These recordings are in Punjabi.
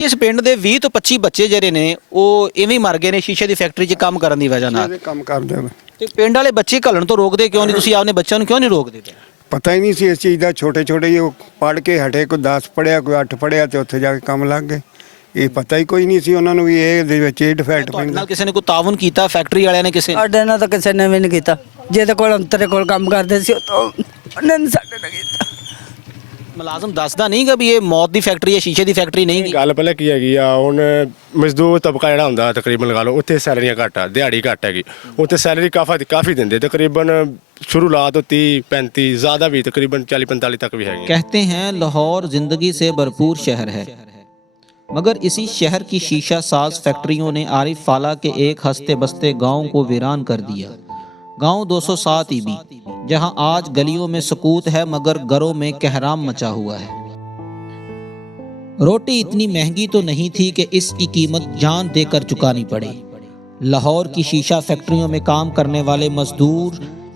ਇਸ ਪਿੰਡ ਦੇ 20 ਤੋਂ 25 ਬੱਚੇ ਜਿਹੜੇ ਨੇ ਉਹ ਇਵੇਂ ਹੀ ਮਰ ਗਏ ਨੇ ਸ਼ੀਸ਼ੇ ਦੀ ਫੈਕਟਰੀ 'ਚ ਕੰਮ ਕਰਨ ਦੀ ਵਜ੍ਹਾ ਨਾਲ। ਇਹਦੇ ਕੰਮ ਕਰਦੇ ਹੋਏ ਤੇ ਪਿੰਡ ਵਾਲੇ ਬੱਚੇ ਘੱਲਣ ਤੋਂ ਰੋਕਦੇ ਕਿਉਂ ਨਹੀਂ? ਤੁਸੀਂ ਆਪਣੇ ਬੱਚਿਆਂ ਨੂੰ ਕਿਉਂ ਨਹੀਂ ਰੋਕਦੇ ਪਏ? ਪਤਾ ਹੀ ਨਹੀਂ ਸੀ ਇਸ ਚੀਜ਼ ਦਾ। ਛੋਟੇ ਛੋਟੇ ਜਿਹੇ ਉਹ ਪੜ੍ਹ ਕੇ ਹਟੇ, ਕੋਈ 10 ਪੜ੍ਹਿਆ ਕੋਈ 8 ਪੜ੍ਹਿਆ ਤੇ ਉੱਥੇ ਜਾ ਕੇ ਕੰਮ ਲੱਗ ਗਏ। ਇਹ ਪਤਾ ਹੀ ਕੋਈ ਨਹੀਂ ਸੀ ਉਹਨਾਂ ਨੂੰ ਵੀ ਇਹਦੇ ਵਿੱਚ ਇਹ ਡਿਫੈਕਟ ਤੁਹਾਡੇ ਪੈਂਦਾ। ਨਾਲ ਕਿਸੇ ਨੇ ਕੋਈ ਤਾਵਨ ਕੀਤਾ? ਫੈਕਟਰੀ ਵਾਲਿਆਂ ਨੇ ਕਿਸੇ? ਸਾਡੇ ਨਾਲ ਤਾਂ ਕਿਸੇ ਨੇ ਵੀ ਨਹੀਂ ਕੀਤਾ। ਜਿਹਦੇ ਕੋਲ ਅੰਤਰੇ ਕੋਲ ਕੰਮ ਕਰਦੇ ਸੀ ਉਹ ਤਾਂ ਉਹਨੇ ਨੀ ਸਾਡੇ ਨਾਲ ਕੀਤਾ। ਮੁਲਾਜ਼ਮ ਦੱਸਦਾ ਨਹੀਂਗਾ ਵੀ ਇਹ ਮੌਤ ਦੀ ਫੈਕਟਰੀ ਹੈ, ਸ਼ੀਸ਼ੇ ਦੀ ਫੈਕਟਰੀ ਨਹੀਂ ਗੀ? ਗੱਲ ਪਹਿਲਾਂ ਕੀ ਹੈਗੀ ਆ, ਹੁਣ ਮਜ਼ਦੂਰ ਤਬਕਾ ਜਿਹੜਾ ਹੁੰਦਾ ਤਕਰੀਬਨ ਲਗਾ ਲਓ ਉੱਥੇ ਸੈਲਰੀਆਂ ਘੱਟ ਆ, ਦਿਹਾੜੀ ਘੱਟ ਹੈਗੀ। ਉੱਥੇ ਸੈਲਰੀ ਕਾਫੀ ਦਿੰਦੇ, ਤਕਰੀਬਨ शुरुआत तो 30-35 ज़्यादा भी तकरीबन 40-45 तक भी है। कहते हैं लाहौर जिंदगी से भरपूर शहर है, मगर इसी शहर की शीशा साज फैक्ट्रियों ने आरिफ फाला के एक हंसते बसते गांव को वीरान कर दिया। गांव 207 ईबी, जहां आज गलियों में सुकूत है मगर घरों में कहराम मचा हुआ है। रोटी इतनी महंगी तो नहीं थी कि इसकी कीमत जान देकर चुकानी पड़े। लाहौर की शीशा फैक्ट्रियों में काम करने वाले मजदूर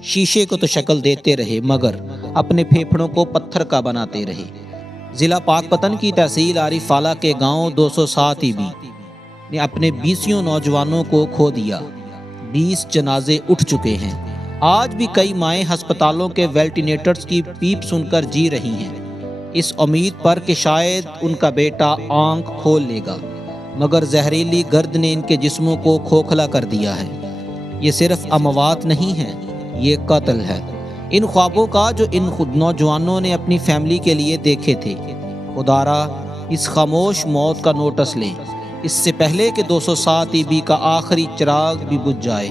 शीशे को तो शक्ल देते रहे मगर अपने फेफड़ों को पत्थर का बनाते रहे। जिला पाकपतन की तहसील आरिफ फाला के गांव 207 ईबी ने अपने 20 नौजवानों को खो दिया। 20 जनाजे उठ चुके हैं। आज भी कई माएँ अस्पतालों के वेंटिलेटर्स की पीप सुनकर जी रही हैं, इस उम्मीद पर कि शायद उनका बेटा आंख खोल लेगा, मगर जहरीली गर्द ने इनके जिस्मों को खोखला कर दिया है। ये सिर्फ अमवात नहीं है, ये कत्ल है। इन ख्वाबों का जो इन खुद नौजवानों ने अपनी फैमिली के लिए देखे थे, खुदारा इस खामोश मौत का नोटिस लें, इससे पहले कि 207 ईबी का आखिरी चिराग भी बुझ जाए।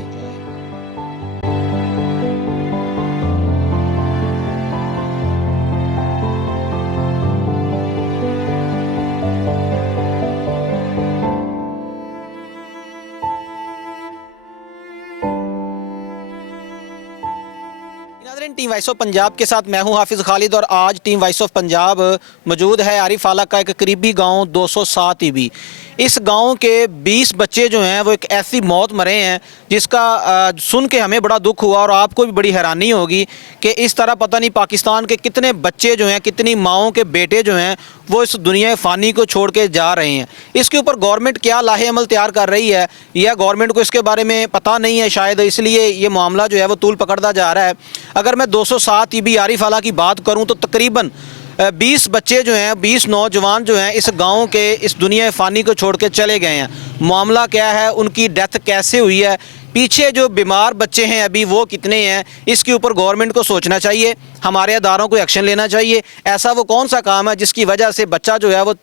टीम वॉइस ऑफ पंजाब के साथ मैं हूं हाफिज खालिद और आज टीम वॉइस ऑफ पंजाब मौजूद है आरिफ फाला का एक करीबी गांव 207 ईबी। इस गांव के 20 बच्चे जो हैं वो एक ऐसी मौत मरे हैं जिसका सुन के हमें बड़ा दुख हुआ और आपको भी बड़ी हैरानी होगी कि इस तरह पता नहीं पाकिस्तान के कितने बच्चे जो हैं, कितनी माओं के बेटे जो हैं वो इस दुनिया फ़ानी को छोड़ के जा रहे हैं। इसके ऊपर गवर्नमेंट क्या लाहे अमल तैयार कर रही है या गवर्नमेंट को इसके बारे में पता नहीं है शायद, इसलिए ये मामला जो है वो तूल पकड़ता जा रहा है। अगर मैं 207 ईबी आरिफ फाला की बात करूं तो तकरीबन 20 बच्चे जो हैं, 20 नौजवान जो हैं इस गांव के इस दुनिया फ़ानी को छोड़ के चले गए हैं। मामला क्या है, उनकी डेथ कैसे हुई है, पीछे जो बीमार बच्चे हैं अभी वो कितने हैं, इसके ऊपर गवर्नमेंट को सोचना चाहिए, हमारे अदारों को एक्शन लेना चाहिए। ऐसा वो कौन सा काम है जिसकी वजह से बच्चा जो है वो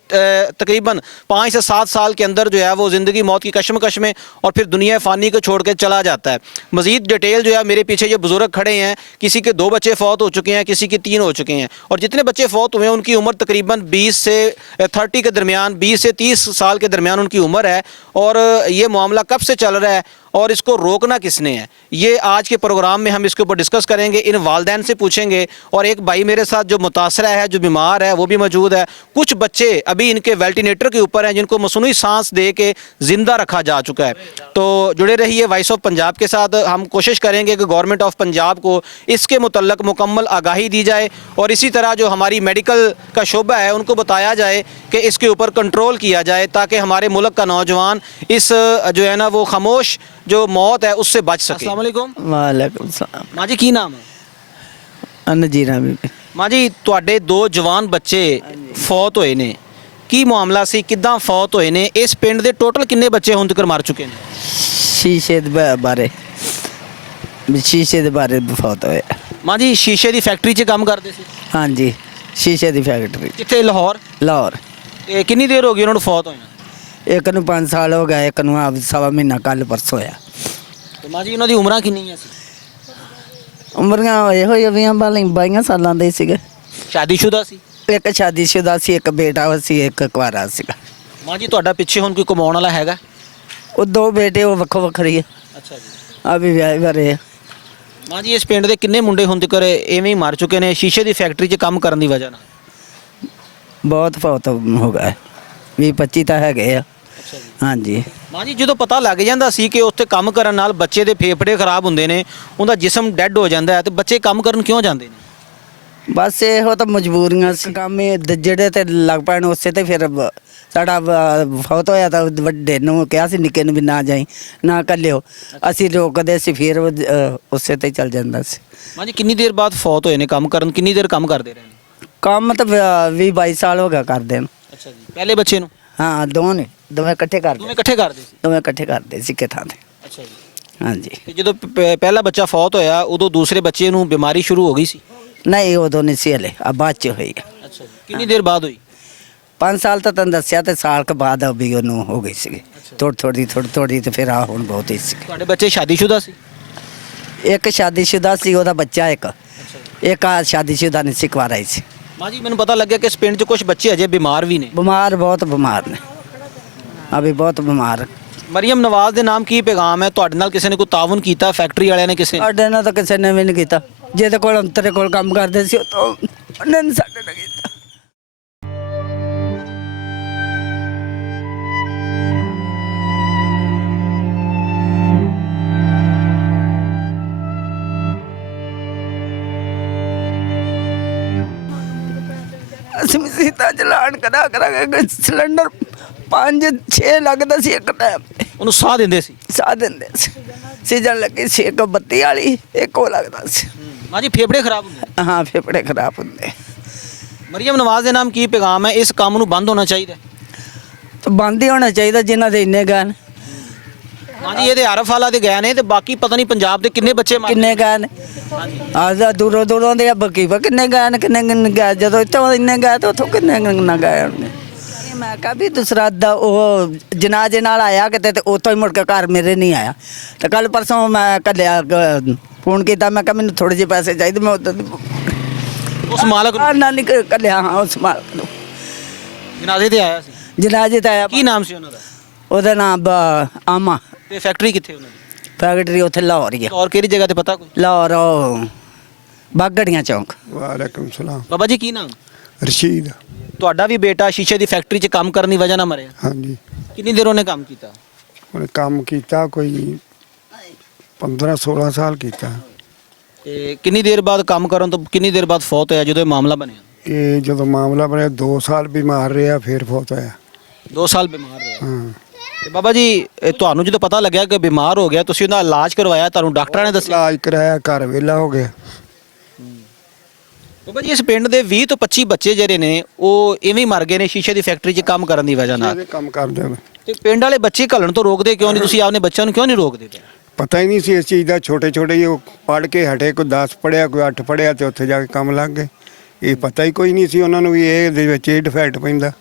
तकरीबन 5 से 7 साल के अंदर जो है वो ज़िंदगी मौत की कशमकश में और फिर दुनिया फ़ानी को छोड़ के चला जाता है। मज़ीद डिटेल जो है मेरे पीछे जो बुज़ुर्ग खड़े हैं, किसी के 2 बच्चे फ़ौत हो चुके हैं, किसी के 3 हो चुके हैं और जितने बच्चे फ़ौत हुए हैं उनकी उम्र तकरीबन 20 से 30 के दरमियान, 20 से 30 साल के दरमियान उनकी उम्र है। और ये मामला कब से चल रहा है और इसको रोकना किसने है, ये आज के प्रोग्राम में हम इसके ऊपर डिस्कस करेंगे। इन वालदैन से पूछेंगे और एक भाई मेरे साथ जो मुतासरा है, जो बीमार है, वो भी मौजूद है। कुछ बच्चे अभी इनके वेंटिलेटर के ऊपर हैं जिनको मसनूई सांस दे के ज़िंदा रखा जा चुका है। तो जुड़े रहिए वॉइस ऑफ पंजाब के साथ। हम कोशिश करेंगे कि गवर्नमेंट ऑफ पंजाब को इसके मुतल्लक मुकम्मल आगाही दी जाए और इसी तरह जो हमारी मेडिकल का शोबा है उनको बताया जाए कि इसके ऊपर कंट्रोल किया जाए ताकि हमारे मुल्क का नौजवान इस जो है ना वो खामोश जो मौत है उससे बच सके। अस्सलाम वालेकुम। वालेकुम सलाम। माँ जी की नाम है? अनजीरा बीबी। माँ जी ਤੁਹਾਡੇ 2 ਜਵਾਨ ਬੱਚੇ ਫੌਤ ਹੋਏ ਨੇ, ਕੀ ਮਾਮਲਾ ਸੀ, ਕਿੱਦਾਂ ਫੌਤ ਹੋਏ ਨੇ? ਇਸ ਪਿੰਡ ਦੇ ਟੋਟਲ ਕਿੰਨੇ ਬੱਚੇ ਹੁਣ ਤੱਕ ਮਰ ਚੁੱਕੇ ਨੇ? ਸ਼ੀਸ਼ੇ ਦੇ ਬਾਰੇ ਬਹੁਤ ਹੋਇਆ। ਮਾਂ ਜੀ ਸ਼ੀਸ਼ੇ ਦੀ ਫੈਕਟਰੀ 'ਚ ਕੰਮ ਕਰਦੇ ਸੀ? ਹਾਂਜੀ, ਸ਼ੀਸ਼ੇ ਦੀ ਫੈਕਟਰੀ ਕਿੱਥੇ? ਲਾਹੌਰ। ਲਾਹੌਰ। ਤੇ ਕਿੰਨੀ ਦੇਰ ਹੋ ਗਈ ਉਹਨਾਂ ਨੂੰ ਫੌਤ ਹੋਏ? ਇੱਕ ਨੂੰ 5 ਸਾਲ ਹੋ ਗਏ, ਇੱਕ ਨੂੰ ਆ 1.25 ਮਹੀਨਾ ਕੱਲ ਪਰਸੋਂ ਹੋਇਆ। ਤੇ ਮਾਂ ਜੀ ਉਹਨਾਂ ਦੀ ਉਮਰਾਂ ਕਿੰਨੀਆਂ ਸੀ? ਉਮਰੀਆਂ ਇਹੋ ਹੀ 20-22 ਸਾਲਾਂ ਦੇ ਸੀਗੇ। ਸ਼ਾਦੀशुदा ਸੀ? ਇੱਕ ਸ਼ਾਦੀशुदा ਸੀ, ਇੱਕ ਬੇਟਾ ਸੀ, ਇੱਕ ਕੁਆਰਾ ਸੀਗਾ। ਮਾਂ ਜੀ ਤੁਹਾਡਾ ਪਿੱਛੇ ਹੁਣ ਕੋਈ ਕਮਾਉਣ ਵਾਲਾ ਹੈਗਾ? ਉਹ 2 ਬੇਟੇ ਉਹ ਵੱਖੋ ਵੱਖਰੀ ਹੈ। ਅੱਛਾ ਜੀ। ਆ ਵੀ ਵਿਆਹ ਵਰੇ। ਮਾਂ ਜੀ ਇਸ ਪਿੰਡ ਦੇ ਕਿੰਨੇ ਮੁੰਡੇ ਹੁਣ ਤੱਕ ਐਵੇਂ ਹੀ ਮਰ ਚੁੱਕੇ ਨੇ ਸ਼ੀਸ਼ੇ ਦੀ ਫੈਕਟਰੀ 'ਚ ਕੰਮ ਕਰਨ ਦੀ ਵਜ੍ਹਾ ਨਾਲ? ਬਹੁਤ ਫੌਤ ਹੋ ਗਏ, 20-25 ਤਾਂ ਹੈਗੇ ਆ। ਹਾਂਜੀ ਮਾਂ ਜੀ ਜਦੋਂ ਪਤਾ ਲੱਗ ਜਾਂਦਾ ਸੀ ਕਿ ਉੱਥੇ ਕੰਮ ਕਰਨ ਨਾਲ ਬੱਚੇ ਦੇ ਫੇਫੜੇ ਖਰਾਬ ਹੁੰਦੇ ਨੇ, ਉਹਦਾ ਜਿਸਮ ਡੈੱਡ ਹੋ ਜਾਂਦਾ ਹੈ, ਤੇ ਬੱਚੇ ਕੰਮ ਕਰਨ ਕਿਉਂ ਜਾਂਦੇ ਨੇ? ਬਸ ਇਹੋ ਤਾਂ ਮਜਬੂਰੀਆਂ ਸੀ। ਕੰਮ ਜਿਹੜੇ ਤੇ ਲੱਗ ਪੈਣ ਉਸੇ ਤੇ ਫਿਰ ਸਾਡਾ ਫੌਤ ਹੋਇਆ ਤਾਂ ਵੱਡੇ ਨੂੰ ਕਿਹਾ ਸੀ ਨਿੱਕੇ ਨੂੰ ਵੀ ਨਾ ਜਾਈ ਨਾ ਕੱਲਿਓ ਅਸੀਂ ਰੋਕਦੇ ਸੀ ਫਿਰ ਉਸੇ ਤੇ ਚੱਲ ਜਾਂਦਾ ਸੀ ਮਾਂ ਜੀ ਕਿੰਨੀ ਦੇਰ ਬਾਅਦ ਫੌਤ ਹੋਏ ਨੇ ਕੰਮ ਕਰਨ ਕਿੰਨੀ ਦੇਰ ਕੰਮ ਕਰਦੇ ਰਹੇ ਨੇ ਕੰਮ ਤਾਂ 20-22 ਸਾਲ ਹੋ ਗਿਆ ਕਰਦੇ ਨੂੰ ਅੱਛਾ ਜੀ ਪਹਿਲੇ ਬੱਚੇ ਨੂੰ ਹਾਂ ਦੋਵੇਂ ਇਕੱਠੇ ਕਰਦੇ ਦੋਵੇਂ ਇਕੱਠੇ ਕਰਦੇ ਸੀ ਦੋਵੇਂ ਇਕੱਠੇ ਕਰਦੇ ਸੀ ਕਿਥਾਂ ਤੇ ਅੱਛਾ ਜੀ ਹਾਂਜੀ ਤੇ ਜਦੋਂ ਪਹਿਲਾ ਬੱਚਾ ਫੌਤ ਹੋਇਆ ਉਦੋਂ ਦੂਸਰੇ ਬੱਚੇ ਨੂੰ ਬਿਮਾਰੀ ਸ਼ੁਰੂ ਹੋ ਗਈ ਸੀ ਨਹੀਂ ਉਦੋਂ ਨਹੀਂ ਸੀ ਹਲੇ ਆ ਬਾਅਦ ਚ ਹੋਈ ਅੱਛਾ ਜੀ ਕਿੰਨੀ ਦੇਰ ਬਾਅਦ ਹੋਈ 5 ਸਾਲ ਤਾਂ ਤੈਨੂੰ ਦੱਸਿਆ ਤੇ ਸਾਲ ਕੁ ਬਾਅਦ ਵੀ ਉਹਨੂੰ ਹੋ ਗਈ ਸੀ ਥੋੜੀ ਤੇ ਫਿਰ ਆ ਹੁਣ ਬਹੁਤ ਹੀ ਸੀ ਤੁਹਾਡੇ ਬੱਚੇ ਸ਼ਾਦੀशुदा ਸੀ ਇੱਕ ਸ਼ਾਦੀशुदा ਸੀ ਉਹਦਾ ਬੱਚਾ ਇੱਕ ਆ ਸ਼ਾਦੀशुदा ਨਹੀਂ ਸੀ ਕੁਆਰਾ ਹੀ ਸੀ ਮਾਂ ਜੀ ਮੈਨੂੰ ਪਤਾ ਲੱਗਿਆ ਕਿ ਇਸ ਪਿੰਡ 'ਚ ਕੁਝ ਬੱਚੇ ਅਜੇ ਬਿਮਾਰ ਵੀ ਨੇ ਬਹੁਤ ਬਿਮਾਰ ਨੇ ਅਭੀ ਬਹੁਤ ਬਿਮਾਰ ਮਰੀਮ ਨਵਾਜ਼ ਦੇ ਨਾਮ ਕੀ ਪੈਗਾਮ ਹੈ ਤੁਹਾਡੇ ਨਾਲ ਕਿਸੇ ਨੇ ਕੋਈ ਤਾਵਨ ਕੀਤਾ ਫੈਕਟਰੀ ਵਾਲਿਆਂ ਨੇ ਕਿਸੇ ਸਾਡੇ ਨਾਲ ਤਾਂ ਕਿਸੇ ਨੇ ਵੀ ਨਹੀਂ ਕੀਤਾ ਜਿਹਦੇ ਕੋਲ ਅੰਤਰੇ ਕੋਲ ਕੰਮ ਕਰਦੇ ਸੀ ਉਹ ਤਾਂ ਉਹਨੇ ਨੀ ਸਾਡੇ ਨਾਲ ਕੀਤਾ ਅਸੀਂ ਮਸੀਤਾਂ ਚਲਾਣ ਕਰਾਂਗੇ ਸਿਲੰਡਰ 5-6 ਲੱਗਦਾ ਸੀ ਇੱਕ ਟਾਈਮ ਤੇ ਉਹਨੂੰ ਸਾਹ ਦਿੰਦੇ ਸੀ ਸਾਹ ਦਿੰਦੇ ਸੀ ਸੀਜ਼ਨ ਲੱਗੀ ਸੀ ਇੱਕ ਬੱਤੀ ਵਾਲੀ ਇੱਕ ਉਹ ਲੱਗਦਾ ਸੀ ਮਾਂ ਜੀ ਫੇਫੜੇ ਖਰਾਬ ਹੁੰਦੇ ਹਾਂ ਫੇਫੜੇ ਖਰਾਬ ਹੁੰਦੇ ਮਰੀਮ ਨਵਾਜ਼ ਦੇ ਨਾਮ ਕੀ ਪੈਗਾਮ ਹੈ ਇਸ ਕੰਮ ਨੂੰ ਬੰਦ ਹੋਣਾ ਚਾਹੀਦਾ ਤਾਂ ਬੰਦ ਹੀ ਹੋਣਾ ਚਾਹੀਦਾ ਜਿਨ੍ਹਾਂ ਦੇ ਇੰਨੇ ਗਏ ਨੇ ਮਾਂ ਜੀ ਇਹਦੇ ਆਰਫ ਵਾਲਾ ਦੇ ਗਏ ਨੇ ਤੇ ਬਾਕੀ ਪਤਾ ਨਹੀਂ ਪੰਜਾਬ ਦੇ ਕਿੰਨੇ ਬੱਚੇ ਮਾਰੇ ਕਿੰਨੇ ਗਏ ਨੇ ਆਜਾ ਦੂਰੋਂ ਦੇ ਬਕੀ ਕਿੰਨੇ ਗਏ ਨੇ ਕਿੰਨੇ ਗਏ ਜਦੋਂ ਇੱਥੋਂ ਇੰਨੇ ਗਏ ਤਾਂ ਉੱਥੋਂ ਕਿੰਨੇ ਨਾ ਗਏ ਹੋਣਗੇ ਮੈਂ ਕਿਹਾ ਵੀ ਦੂਸਰਾ ਦਾ ਉਹ ਜਨਾਜ਼ੇ ਨਾਲ ਆਇਆ ਕਿਤੇ ਤੇ ਉੱਥੋਂ ਹੀ ਮੁੜ ਕੇ ਘਰ ਮੇਰੇ ਨਹੀਂ ਆਇਆ ਤੇ ਕੱਲ ਪਰਸੋਂ ਮੈਂ ਕੱਲਿਆ ਫੋਨ ਕੀਤਾ ਮੈਂ ਕਿਹਾ ਮੈਨੂੰ ਥੋੜੇ ਜਿਹੇ ਪੈਸੇ ਚਾਹੀਦੇ ਮੈਂ ਉੱਧਰ ਉਸ ਮਾਲਕ ਨੂੰ ਨਾ ਨਹੀਂ ਕੱਲਿਆ ਹਾਂ ਉਸ ਮਾਲਕ ਨੂੰ ਜਨਾਜ਼ੇ ਤੇ ਆਇਆ ਸੀ ਜਨਾਜ਼ੇ ਤੇ ਆਇਆ ਕੀ ਨਾਮ ਸੀ ਉਹਨਾਂ ਦਾ ਉਹਦਾ ਨਾਮ ਆਮਾ ਤੇ ਫੈਕਟਰੀ ਕਿੱਥੇ ਉਹਨਾਂ ਦੀ ਫੈਕਟਰੀ ਉੱਥੇ ਲਾਹੌਰ ਹੀ ਆ ਔਰ ਕਿਹੜੀ ਜਗ੍ਹਾ ਤੇ ਪਤਾ ਕੋਈ ਲਾਹੌਰ ਬਾਗੜੀਆਂ ਚੌਂਕ ਵਾਲੇਕੁਮ ਸਲਾਮ ਬਾਬਾ ਜੀ ਕੀ ਨਾਮ ਰਸ਼ੀਦ ਤੁਹਾਡਾ ਵੀ ਬੇਟਾ ਸ਼ੀਸ਼ੇ ਦੀ ਫੈਕਟਰੀ 'ਚ ਕੰਮ ਕਰਨ ਦੀ ਵਜ੍ਹਾ ਨਾਲ ਮਰਿਆ ਹਾਂਜੀ ਕਿੰਨੀ ਦੇਰ ਉਹਨੇ ਕੰਮ ਕੀਤਾ ਉਹਨੇ ਕੰਮ ਕੀਤਾ ਕੋਈ 15-16 ਸਾਲ ਕੀਤਾ ਤੇ ਕਿੰਨੀ ਦੇਰ ਬਾਅਦ ਕੰਮ ਕਰਨ ਤੋਂ ਕਿੰਨੀ ਦੇਰ ਬਾਅਦ ਫੌਤ ਹੋਇਆ ਜਦੋਂ ਇਹ ਮਾਮਲਾ ਬਣਿਆ ਇਹ ਜਦੋਂ ਮਾਮਲਾ ਬਣਿਆ 2 ਸਾਲ ਬਿਮਾਰ ਰਿਹਾ ਫਿਰ ਫੌਤ ਹੋਇਆ 2 ਸਾਲ ਬਿਮਾਰ ਰਿਹਾ ਹਾਂ ਤੇ ਬਾਬਾ ਜੀ ਇਹ ਤੁਹਾਨੂੰ ਜਦੋਂ ਪਤਾ ਲੱਗਿਆ ਕਿ ਬਿਮਾਰ ਹੋ ਗਿਆ ਤੁਸੀਂ ਉਹਦਾ ਇਲਾਜ ਕਰਵਾਇਆ ਤੁਹਾਨੂੰ ਡਾਕਟਰਾਂ ਨੇ ਦੱਸਿਆ ਇਲਾਜ ਕਰਾਇਆ ਘਰ ਵਿਹਲਾ ਹੋ ਗਿਆ ਬਾਬਾ ਜੀ ਇਸ ਪਿੰਡ ਦੇ 20 ਤੋਂ 25 ਬੱਚੇ ਜਿਹੜੇ ਨੇ ਉਹ ਇਵੇਂ ਹੀ ਮਰ ਗਏ ਨੇ ਸ਼ੀਸ਼ੇ ਦੀ ਫੈਕਟਰੀ 'ਚ ਕੰਮ ਕਰਨ ਦੀ ਵਜ੍ਹਾ ਨਾਲ ਇਹਦੇ ਕੰਮ ਕਰਦੇ ਹੋਏ ਤੇ ਪਿੰਡ ਵਾਲੇ ਬੱਚੇ ਘੱਲਣ ਤੋਂ ਰੋਕਦੇ ਕਿਉਂ ਨਹੀਂ ਤੁਸੀਂ ਆਪਣੇ ਬੱਚਿਆਂ ਨੂੰ ਕਿਉਂ ਨਹੀਂ ਰੋਕਦੇ ਪਏ ਪਤਾ ਹੀ ਨਹੀਂ ਸੀ ਇਸ ਚੀਜ਼ ਦਾ ਛੋਟੇ ਹੀ ਉਹ ਪੜ੍ਹ ਕੇ ਹਟੇ ਕੋਈ 10 ਪੜ੍ਹਿਆ ਕੋਈ 8 ਪੜ੍ਹਿਆ ਤੇ ਉੱਥੇ ਜਾ ਕੇ ਕੰਮ ਲੱਗ ਗਏ ਇਹ ਪਤਾ ਹੀ ਕੋਈ ਨਹੀਂ ਸੀ ਉਹਨਾਂ ਨੂੰ ਵੀ ਇਹਦੇ ਵਿੱਚ ਇਹ ਡਿਫੈਕਟ ਪੈਂਦਾ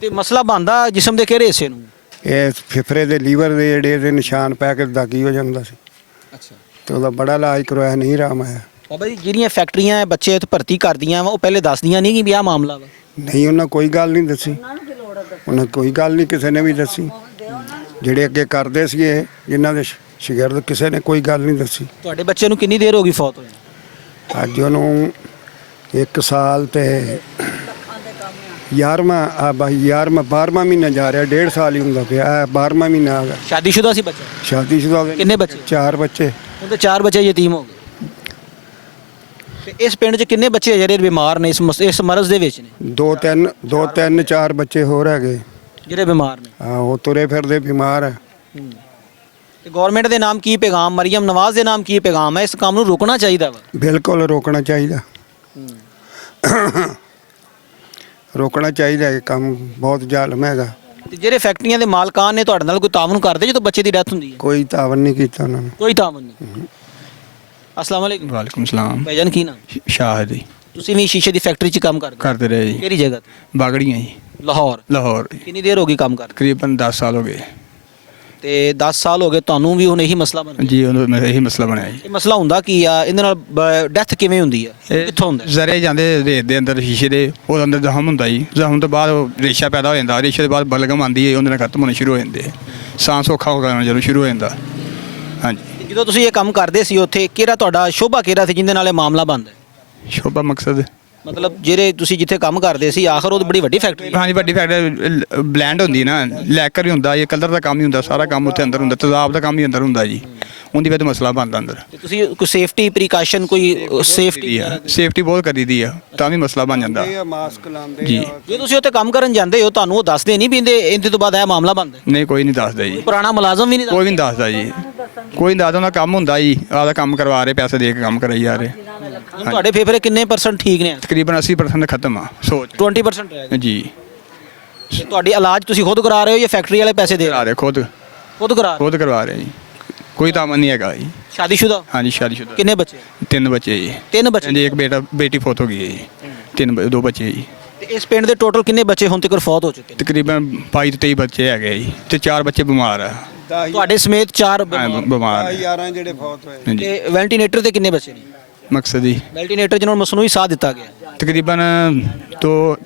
ਤੇ ਮਸਲਾ ਬਣਦਾ ਜਿਸਮ ਦੇ ਕਿਹੜੇ ਹਿੱਸੇ ਨੂੰ ਇਹ ਫਿਫਰੇ ਦੇ ਲੀਵਰ ਦੇ ਜਿਹੜੇ ਇਹਦੇ ਨਿਸ਼ਾਨ ਪੈ ਕੇ ਦਾਗੀ ਹੋ ਜਾਂਦਾ ਸੀ ਅੱਛਾ ਤੇ ਉਹਦਾ ਬੜਾ ਇਲਾਜ ਕਰਵਾਇਆ ਨਹੀਂ ਆਰਾਮ ਆਇਆ ਬਾਬਾ ਜੀ ਜਿਹੜੀਆਂ ਫੈਕਟਰੀਆਂ ਬੱਚੇ ਇੱਥੇ ਭਰਤੀ ਕਰਦੀਆਂ ਵਾ ਉਹ ਪਹਿਲੇ ਦੱਸਦੀਆਂ ਨਹੀਂ ਕਿ ਵੀ ਆਹ ਮਾਮਲਾ ਵਾ ਨਹੀਂ ਉਹਨਾਂ ਕੋਈ ਗੱਲ ਨਹੀਂ ਦੱਸੀ ਉਹਨਾਂ ਕੋਈ ਗੱਲ ਨਹੀਂ ਕਿਸੇ ਨੇ ਵੀ ਦੱਸੀ ਜਿਹੜੇ ਅੱਗੇ ਕਰਦੇ ਸੀ ਇਹ ਜਿਨ੍ਹਾਂ ਦੇ ਸ਼ਾਗਿਰਦ ਕਿਸੇ ਨੇ ਕੋਈ ਗੱਲ ਨਹੀਂ ਦੱਸੀ ਤੁਹਾਡੇ ਬੱਚੇ ਨੂੰ ਕਿੰਨੀ ਦੇਰ ਹੋ ਗਈ ਫੌਤ ਹੋਏ ਅੱਜ ਉਹਨੂੰ 1 ਸਾਲ ਤੇ 12ਵਾਂ ਮਹੀਨਾ ਜਾ ਰਿਹਾ 1.5 ਸਾਲ ਹੀ ਹੁੰਦਾ ਪਿਆ 12ਵਾਂ ਮਹੀਨਾ ਆ ਗਿਆ ਸ਼ਾਦੀशुदा ਸੀ ਬੱਚਾ ਸ਼ਾਦੀशुदा ਹੋ ਗਏ ਕਿੰਨੇ ਬੱਚੇ 4 ਬੱਚੇ ਹੁਣ ਤੇ 4 ਬੱਚੇ ਯਤੀਮ ਹੋ ਗਏ ਤੇ ਇਸ ਪਿੰਡ 'ਚ ਕਿੰਨੇ ਬੱਚੇ ਜਿਹੜੇ ਬਿਮਾਰ ਨੇ ਇਸ ਮਰਜ਼ ਦੇ ਵਿੱਚ ਨੇ 4 ਬੱਚੇ ਹੋਰ ਹੈਗੇ ਜਿਹੜੇ ਬਿਮਾਰ ਨੇ ਹਾਂ ਉਹ ਤੁਰੇ ਫਿਰਦੇ ਬਿਮਾਰ ਹੈ ਤੇ ਗਵਰਨਮੈਂਟ ਦੇ ਨਾਮ ਕੀ ਪੈਗਾਮ ਮਰੀਮ ਨਵਾਜ਼ ਦੇ ਨਾਮ ਕੀ ਪੈਗਾਮ ਹੈ ਇਸ ਕੰਮ ਨੂੰ ਰੋਕਣਾ ਚਾਹੀਦਾ ਵਾ ਬਿਲਕੁਲ ਰੋਕਣਾ ਚਾਹੀਦਾ ਰੋਕਣਾ ਚਾਹੀਦਾ ਇਹ ਕੰਮ ਬਹੁਤ ਜ਼ਾਲਮ ਹੈਗਾ ਤੇ ਜਿਹੜੇ ਫੈਕਟਰੀਆਂ ਦੇ ਮਾਲਕਾਨ ਨੇ ਤੁਹਾਡੇ ਨਾਲ ਕੋਈ ਤਾਵਨ ਕਰਦੇ ਜਦੋਂ ਬੱਚੇ ਦੀ ਡੈਥ ਹੁੰਦੀ ਹੈ ਕੋਈ ਤਾਵਨ ਨਹੀਂ ਕੀਤਾ ਉਹਨਾਂ ਨੇ ਕੋਈ ਤਾਵਨ ਨਹੀਂ ਅਸਲਾਮ ਵਾਲੇਕੁਮ ਵਾਲੇਕੁਮ ਸਲਾਮ ਭਾਈਜਾਨ ਕੀ ਨਾਮ ਸ਼ਾਹਿਦ ਜੀ ਤੁਸੀਂ ਵੀ ਸ਼ੀਸ਼ੇ ਦੀ ਫੈਕਟਰੀ 'ਚ ਕੰਮ ਕਰਦੇ ਰਹੇ ਜੀ ਕਿਹੜੀ ਜਗ੍ਹਾ ਤੇ ਬਾਗੜੀਆਂ ਜੀ ਲਾਹੌਰ ਲਾਹੌਰ ਕਿੰਨੀ ਦੇਰ ਹੋ ਗਈ ਕੰਮ ਕਰਦੇ ਤਕਰੀਬਨ 10 ਸਾਲ ਹੋ ਗਏ ਤੇ 10 ਸਾਲ ਹੋ ਗਏ ਤੁਹਾਨੂੰ ਵੀ ਹੁਣ ਇਹੀ ਮਸਲਾ ਬਣ ਗਿਆ ਜੀ ਉਹਨਾਂ ਇਹੀ ਮਸਲਾ ਬਣਿਆ ਜੀ ਇਹ ਮਸਲਾ ਹੁੰਦਾ ਕੀ ਆ ਇਹਦੇ ਨਾਲ ਡੈਥ ਕਿਵੇਂ ਹੁੰਦੀ ਆ ਕਿੱਥੋਂ ਹੁੰਦਾ ਜ਼ਰੇ ਜਾਂਦੇ ਰੇਤ ਦੇ ਅੰਦਰ ਸ਼ੀਸ਼ੇ ਦੇ ਉਹਦੇ ਅੰਦਰ ਜ਼ਖਮ ਹੁੰਦਾ ਜੀ ਜ਼ਖਮ ਤੋਂ ਬਾਅਦ ਉਹ ਰੇਸ਼ਾ ਪੈਦਾ ਹੋ ਜਾਂਦਾ ਰੇਸ਼ੇ ਦੇ ਬਾਅਦ ਬਲਗਮ ਆਉਂਦੀ ਹੈ ਉਹਦੇ ਨਾਲ ਖਤਮ ਹੋਣੇ ਸ਼ੁਰੂ ਹੋ ਜਾਂਦੇ ਸਾਹ ਔਖਾ ਹੋ ਜਾਣਾ ਜਦੋਂ ਸ਼ੁਰੂ ਹੋ ਜਾਂਦਾ ਹਾਂਜੀ ਤੇ ਜਦੋਂ ਤੁਸੀਂ ਇਹ ਕੰਮ ਕਰਦੇ ਸੀ ਉੱਥੇ ਕਿਹੜਾ ਤੁਹਾਡਾ ਸ਼ੋਭਾ ਕਿਹੜਾ ਸੀ ਜਿਹਦੇ ਨਾਲ ਇਹ ਮਾਮਲਾ ਬਣਦਾ ਸ਼ੋਭਾ ਮਕਸਦ ਮਤਲਬ ਜਿਹੜੇ ਤੁਸੀਂ ਜਿੱਥੇ ਕੰਮ ਕਰਦੇ ਸੀ ਆਖਰ ਉਹ ਤਾਂ ਬੜੀ ਵੱਡੀ ਫੈਕਟਰੀ ਹਾਂਜੀ ਵੱਡੀ ਫੈਕਟਰੀ ਬਲੈਂਡ ਹੁੰਦੀ ਨਾ ਲੈਕਰ ਵੀ ਹੁੰਦਾ ਇਹ ਕਲਰ ਦਾ ਕੰਮ ਹੀ ਹੁੰਦਾ ਸਾਰਾ ਕੰਮ ਉੱਥੇ ਅੰਦਰ ਹੁੰਦਾ ਤੇਜ਼ਾਬ ਦਾ ਕੰਮ ਹੀ ਅੰਦਰ ਹੁੰਦਾ ਜੀ ਉਹਦੀ ਵਜ੍ਹਾ ਤੋਂ ਮਸਲਾ ਬਣਦਾ ਅੰਦਰ ਤੇ ਤੁਸੀਂ ਕੋਈ ਸੇਫਟੀ ਪ੍ਰੀਕਾਸ਼ਨ ਕੋਈ ਸੇਫਟੀ ਸੇਫਟੀ ਬਹੁਤ ਕਰੀਦੀ ਆ ਤਾਂ ਵੀ ਮਸਲਾ ਬਣ ਜਾਂਦਾ ਇਹ ਮਾਸਕ ਲਾਉਂਦੇ ਜੀ। ਆ ਜੇ ਤੁਸੀਂ ਉੱਥੇ ਕੰਮ ਕਰਨ ਜਾਂਦੇ ਹੋ ਤੁਹਾਨੂੰ ਉਹ ਦੱਸਦੇ ਨਹੀਂ ਪੀਂਦੇ ਇਹਦੇ ਤੋਂ ਬਾਅਦ ਇਹ ਮਾਮਲਾ ਬਣਦਾ ਨਹੀਂ ਕੋਈ ਨਹੀਂ ਦੱਸਦਾ ਜੀ, ਪੁਰਾਣਾ ਮੁਲਾਜ਼ਮ ਵੀ ਨਹੀਂ ਕੋਈ ਵੀ ਨਹੀਂ ਦੱਸਦਾ ਜੀ, ਕੋਈ ਨਹੀਂ ਦੱਸਦਾ। ਉਹਨਾਂ ਕੰਮ ਹੁੰਦਾ ਜੀ, ਆਪਦਾ ਕੰਮ ਕਰਵਾ ਰਹੇ, ਪੈਸੇ ਦੇ ਕੇ ਕੰਮ ਕਰਾਈ ਜਾ ਰਹੇ। ਹੁਣ ਤੁਹਾਡੇ ਫੇਫੜੇ ਕਿੰਨੇ % ਠੀਕ ਨੇ ਤਕਰੀਬਨ 80% ਖਤਮ ਆ ਸੋਚ 20% ਰਹਿ ਗਏ ਜੀ। ਤੇ ਤੁਹਾਡੀ ਇਲਾਜ ਤੁਸੀਂ ਖੁਦ ਕਰਾ ਰਹੇ ਹੋ ਜਾਂ ਫੈਕਟਰੀ ਵਾਲੇ ਪੈਸੇ ਦੇ ਰਹੇ ਕਰਾ ਰਹੇ ਖੁਦ ਹੋ? ਖੁਦ ਕਰਾ ਰਹੇ ਹੋ। ਖੁਦ ਕਰਵਾ ਰਹੇ ਜੀ, ਕੋਈ ਤਾਮਨ ਨਹੀਂ ਹੈਗਾ ਜੀ। ਸ਼ਾਦੀशुदा ਹਾਂਜੀ ਸ਼ਾਦੀशुदा ਕਿੰਨੇ ਬੱਚੇ? 3 ਬੱਚੇ ਜੀ। 3 ਬੱਚੇ। ਹਾਂਜੀ ਇੱਕ ਬੇਟਾ ਬੇਟੀ ਫੌਤ ਹੋ ਗਈ ਹੈ ਜੀ। 2 ਬੱਚੇ ਜੀ। ਤੇ ਇਸ ਪਿੰਡ ਦੇ ਟੋਟਲ ਕਿੰਨੇ ਬੱਚੇ ਹੁਣ ਤੱਕ ਫੌਤ ਹੋ ਚੁੱਕੇ ਨੇ? ਤਕਰੀਬਨ 22 ਤੋਂ 23 ਬੱਚੇ ਹੈਗੇ ਜੀ ਤੇ 4 ਬੱਚੇ ਬਿਮਾਰ ਆ। 10 ਤੁਹਾਡੇ ਸਮੇਤ 4 ਬਿਮਾਰ 11 ਜਿਹੜੇ ਫੌਤ ਹੋਏ ਹਾਂਜੀ। ਤੇ ਵੈਂਟੀਲੇਟਰ ਤੇ ਕਿੰਨੇ ਬੱਚੇ ਨੇ? ਮਕਸਦ ਜੀ ਵੈਂਟੀਲੇਟਰ ਜਿਹਨਾਂ ਨੂੰ ਮਸਨੂਈ ਸਾਹ ਦਿੱਤਾ ਗਿਆ। ਤਕਰੀਬਨ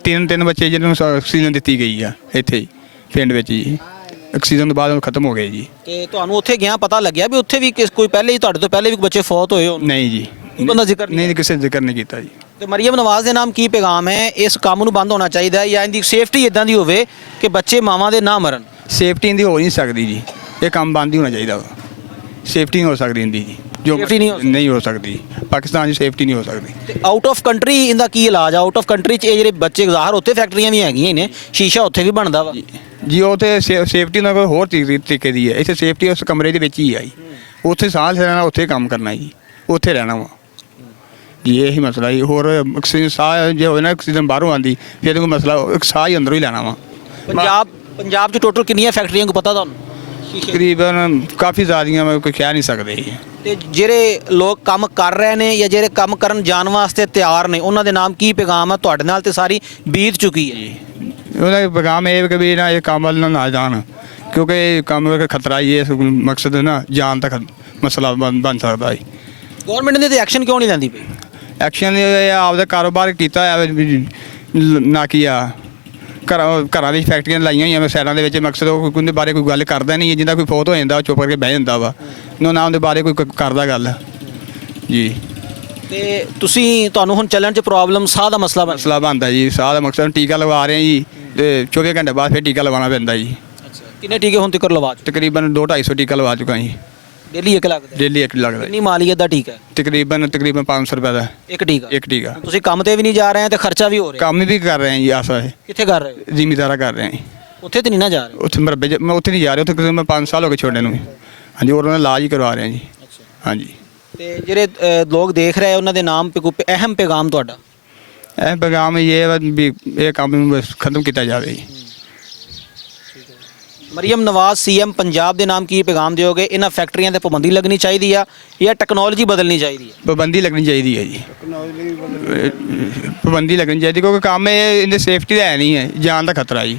3 ਬੱਚੇ ਜਿਹਨਾਂ ਨੂੰ ਆਕਸੀਜਨ ਦਿੱਤੀ ਗਈ ਆ ਇੱਥੇ ਹੀ ਪਿੰਡ ਵਿੱਚ ਜੀ। ਆਕਸੀਜਨ ਤੋਂ ਬਾਅਦ ਉਹ ਖਤਮ ਹੋ ਗਏ ਜੀ। ਤੇ ਤੁਹਾਨੂੰ ਉੱਥੇ ਗਿਆ ਪਤਾ ਲੱਗਿਆ ਵੀ ਉੱਥੇ ਵੀ ਕੋਈ ਪਹਿਲੇ ਹੀ ਤੁਹਾਡੇ ਤੋਂ ਪਹਿਲੇ ਵੀ ਬੱਚੇ ਫੌਤ ਹੋਏ ਹੋਣ? ਨਹੀਂ ਜੀ, ਕੋਈ ਬੰਦਾ ਜ਼ਿਕਰ ਨਹੀਂ ਕਿਸੇ ਨੇ ਜ਼ਿਕਰ ਨਹੀਂ ਕੀਤਾ ਜੀ। ਤੇ ਮਰੀਮ ਨਵਾਜ਼ ਦੇ ਨਾਮ ਕੀ ਪੈਗਾਮ ਹੈ? ਇਸ ਕੰਮ ਨੂੰ ਬੰਦ ਹੋਣਾ ਚਾਹੀਦਾ ਹੈ ਜਾਂ ਇਹਦੀ ਸੇਫਟੀ ਇਦਾਂ ਦੀ ਹੋਵੇ ਕਿ ਬੱਚੇ ਮਾਵਾਂ ਦੇ ਨਾ ਮਰਨ? ਸੇਫਟੀ ਇਹਦੀ ਹੋ ਨਹੀਂ ਸਕਦੀ ਜੀ, ਇਹ ਕੰਮ ਬੰਦ ਹੀ ਹੋਣਾ ਚਾਹੀਦਾ ਵਾ। ਸੇਫਟੀ ਨਹੀਂ ਹੋ ਸਕਦੀ ਇਹਦੀ ਜੀ, ਜੋ Safety ਨਹੀਂ ਹੋ ਸਕਦੀ। ਨਹੀਂ ਹੋ ਸਕਦੀ। ਪਾਕਿਸਤਾਨ 'ਚ ਸੇਫਟੀ ਨਹੀਂ ਹੋ ਸਕਦੀ। ਤੇ ਆਊਟ ਆਫ ਕੰਟਰੀ ਇਹਦਾ ਕੀ ਇਲਾਜ ਆ? ਆਊਟ ਆਫ ਕੰਟਰੀ 'ਚ ਇਹ ਜਿਹੜੇ ਬੱਚੇ ਜ਼ਾਹਰ ਉੱਥੇ ਫੈਕਟਰੀਆਂ ਵੀ ਹੈਗੀਆਂ ਨੇ, ਸ਼ੀਸ਼ਾ ਉੱਥੇ ਵੀ ਬਣਦਾ ਵਾ। ਜੀ ਉਹ ਤੇ ਸੇਫਟੀ ਨਾਲ ਕੋਈ ਹੋਰ ਤਰੀਕੇ ਦੀ ਹੈ। ਇੱਥੇ ਸੇਫਟੀ ਉਸ ਕਮਰੇ ਦੇ ਵਿੱਚ ਹੀ ਆ ਜੀ। ਉੱਥੇ ਸਾਹ ਲੈਣਾ, ਉੱਥੇ ਕੰਮ ਕਰਨਾ ਜੀ, ਉੱਥੇ ਰਹਿਣਾ ਵਾ ਜੀ। ਇਹੀ ਮਸਲਾ ਜੀ। ਹੋਰ ਆਕਸੀਜਨ ਸਾਹ ਜੇ ਹੋਵੇ ਨਾ ਆਕਸੀਜਨ ਬਾਹਰੋਂ ਆਉਂਦੀ ਫਿਰ ਕੋਈ ਮਸਲਾ, ਇੱਕ ਸਾਹ ਹੀ ਅੰਦਰੋਂ ਹੀ ਲੈਣਾ ਵਾ। ਪੰਜਾਬ 'ਚ ਟੋਟਲ ਕਿੰਨੀਆਂ ਫੈਕਟਰੀਆਂ ਕੋ ਪਤਾ ਤੁਹਾਨੂੰ? ਤਕਰੀਬਨ ਕਾਫੀ ਜ਼ਿਆਦੀਆਂ ਮੈਂ ਕੋਈ ਕਹਿ ਨਹੀਂ ਸਕਦੇ ਜੀ। ਤੇ ਜਿਹੜੇ ਲੋਕ ਕੰਮ ਕਰ ਰਹੇ ਨੇ ਜਾਂ ਜਿਹੜੇ ਕੰਮ ਕਰਨ ਜਾਣ ਵਾਸਤੇ ਤਿਆਰ ਨੇ ਉਹਨਾਂ ਦੇ ਨਾਮ ਕੀ ਪੈਗਾਮ ਹੈ? ਤੁਹਾਡੇ ਨਾਲ ਤੇ ਸਾਰੀ ਬੀਤ ਚੁੱਕੀ ਹੈ। ਉਹਦਾ ਪੈਗਾਮ ਇਹ ਹੈ ਕਿ ਵੀ ਨਾ ਇਹ ਕੰਮ ਵੱਲ ਨਾ ਜਾਣ, ਕਿਉਂਕਿ ਇਹ ਕੰਮ ਵਿੱਚ ਖਤਰਾ ਹੀ ਹੈ। ਇਸ ਮਕਸਦ ਨਾ ਜਾਨ ਤੱਕ ਮਸਲਾ ਬਣ ਸਕਦਾ ਹੈ। ਗਵਰਨਮੈਂਟ ਨੇ ਤੇ ਐਕਸ਼ਨ ਕਿਉਂ ਨਹੀਂ ਲੈਂਦੀ ਪਈ? ਐਕਸ਼ਨ ਇਹ ਆਪਦਾ ਕਾਰੋਬਾਰ ਕੀਤਾ ਹੈ ਨਾ ਕੀ ਆ ਘਰਾਂ ਵਿੱਚ ਫੈਕਟਰੀਆਂ ਲਾਈਆਂ ਹੋਈਆਂ ਮੈਂ ਸਾਈਡਾਂ ਦੇ ਵਿੱਚ। ਮਕਸਦ ਉਹ ਉਹਦੇ ਬਾਰੇ ਕੋਈ ਗੱਲ ਕਰਦਾ ਨਹੀਂ ਹੈ। ਜਿੰਦਾ ਕੋਈ ਫੌਤ ਹੋ ਜਾਂਦਾ ਉਹ ਚੁੱਪ ਕਰਕੇ ਬਹਿ ਜਾਂਦਾ ਵਾ, ਨਾ ਉਹਦੇ ਬਾਰੇ ਕੋਈ ਕਰਦਾ ਗੱਲ ਜੀ। ਤੇ ਤੁਹਾਨੂੰ ਹੁਣ ਚੱਲਣ 'ਚ ਪ੍ਰੋਬਲਮ ਸਾਹ ਦਾ ਮਸਲਾ ਮਸਲਾ ਬਣਦਾ ਜੀ। ਸਾਹ ਦਾ ਮਕਸਦ ਟੀਕਾ ਲਗਵਾ ਰਹੇ ਜੀ ਤੇ 24 ਘੰਟੇ ਬਾਅਦ ਫਿਰ ਟੀਕਾ ਲਗਵਾਉਣਾ ਪੈਂਦਾ ਜੀ। ਕਿੰਨੇ ਟੀਕੇ ਹੁਣ ਤੱਕ ਲਵਾ ਚੁੱਕੇ? ਤਕਰੀਬਨ 2-250 ਟੀਕਾ ਲਵਾ ਚੁੱਕਾ ਜੀ। ਡੇਲੀ ਇੱਕ ਲੱਗਦਾ? ਡੇਲੀ ਇੱਕ ਲੱਗਦਾ ਜੀ। ਕਿੰਨੀ ਮਾਲੀਅਤ ਦਾ ਟੀਕਾ ਹੈ? ਤਕਰੀਬਨ 500 ਰੁਪਏ ਦਾ ਇੱਕ ਟੀਕਾ? ਇੱਕ ਟੀਕਾ। ਤੁਸੀਂ ਕੰਮ ਤੇ ਵੀ ਨਹੀਂ ਜਾ ਰਹੇ ਤੇ ਖਰਚਾ ਵੀ ਹੋ ਰਿਹਾ? ਕੰਮ ਵੀ ਕਰ ਰਹੇ ਹਾਂ ਜੀ। ਆਸਾ ਹੈ ਕਿੱਥੇ ਕਰ ਰਹੇ ਹੋ? ਜ਼ਿਮੀਦਾਰਾ ਕਰ ਰਹੇ ਹਾਂ ਜੀ। ਉੱਥੇ ਤੇ ਨਹੀਂ ਨਾ ਜਾ ਰਹੇ? ਉੱਥੇ ਮਰਬੇ ਮੈਂ ਉੱਥੇ ਨਹੀਂ ਜਾ ਰਿਹਾ। ਉੱਥੇ ਮੈਂ 5 ਸਾਲ ਹੋ ਗਏ ਛੋਟੇ ਨੂੰ। ਹਾਂਜੀ ਉਹਨਾਂ ਦਾ ਇਲਾਜ ਹੀ ਕਰਵਾ ਰਹੇ ਹਾਂ ਜੀ। ਹਾਂਜੀ। ਤੇ ਜਿਹੜੇ ਲੋਕ ਦੇਖ ਰਹੇ ਉਹਨਾਂ ਦੇ ਨਾਮ पे ਕੋਈ ਅਹਿਮ ਪੈਗਾਮ ਤੁਹਾਡਾ? ਇਹ ਪੈਗਾਮ ਇਹ ਵਾ ਵੀ ਇਹ ਕੰਮ ਨੂੰ ਬਸ ਖਤਮ ਕੀਤਾ ਜਾਵੇ ਜੀ। ਮਰੀਮ ਨਵਾਜ਼ ਸੀਐਮ ਪੰਜਾਬ ਦੇ ਨਾਮ ਕੀ ਪੈਗਾਮ ਦਿਓਗੇ? ਇਹਨਾਂ ਫੈਕਟਰੀਆਂ ਤੇ ਪਾਬੰਦੀ ਲੱਗਣੀ ਚਾਹੀਦੀ ਆ ਜਾਂ ਟੈਕਨੋਲੋਜੀ ਬਦਲਣੀ ਚਾਹੀਦੀ ਹੈ? ਪਾਬੰਦੀ ਲੱਗਣੀ ਚਾਹੀਦੀ ਹੈ ਜੀ। ਪਾਬੰਦੀ ਲੱਗਣੀ ਚਾਹੀਦੀ ਕਿਉਂਕਿ ਕੰਮ ਇਹ ਇਹਦੇ ਸੇਫਟੀ ਦਾ ਹੈ ਨਹੀਂ ਹੈ, ਜਾਨ ਦਾ ਖਤਰਾ ਜੀ।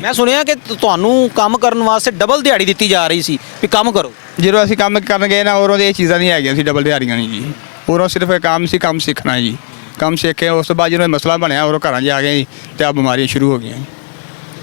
ਮੈਂ ਸੁਣਿਆ ਕਿ ਤੁਹਾਨੂੰ ਕੰਮ ਕਰਨ ਵਾਸਤੇ ਡਬਲ ਦਿਹਾੜੀ ਦਿੱਤੀ ਜਾ ਰਹੀ ਸੀ ਵੀ ਕੰਮ ਕਰੋ। ਜਦੋਂ ਅਸੀਂ ਕੰਮ ਕਰਨ ਗਏ ਨਾ ਉਦੋਂ ਇਹ ਚੀਜ਼ਾਂ ਨਹੀਂ ਹੈਗੀਆਂ ਸੀ, ਡਬਲ ਦਿਹਾੜੀਆਂ ਨਹੀਂ ਜੀ। ਉਦੋਂ ਸਿਰਫ ਇਹ ਕੰਮ ਸੀ, ਕੰਮ ਸਿੱਖਣਾ ਜੀ। ਕੰਮ ਸਿੱਖ ਕੇ ਉਸ ਤੋਂ ਬਾਅਦ ਜਦੋਂ ਇਹ ਮਸਲਾ ਬਣਿਆ ਉਦੋਂ ਘਰਾਂ 'ਚ ਆ ਗਏ ਜੀ ਤੇ ਆ ਬਿਮਾਰੀਆਂ ਸ਼ੁਰੂ ਹੋ ਗਈਆਂ ਜੀ।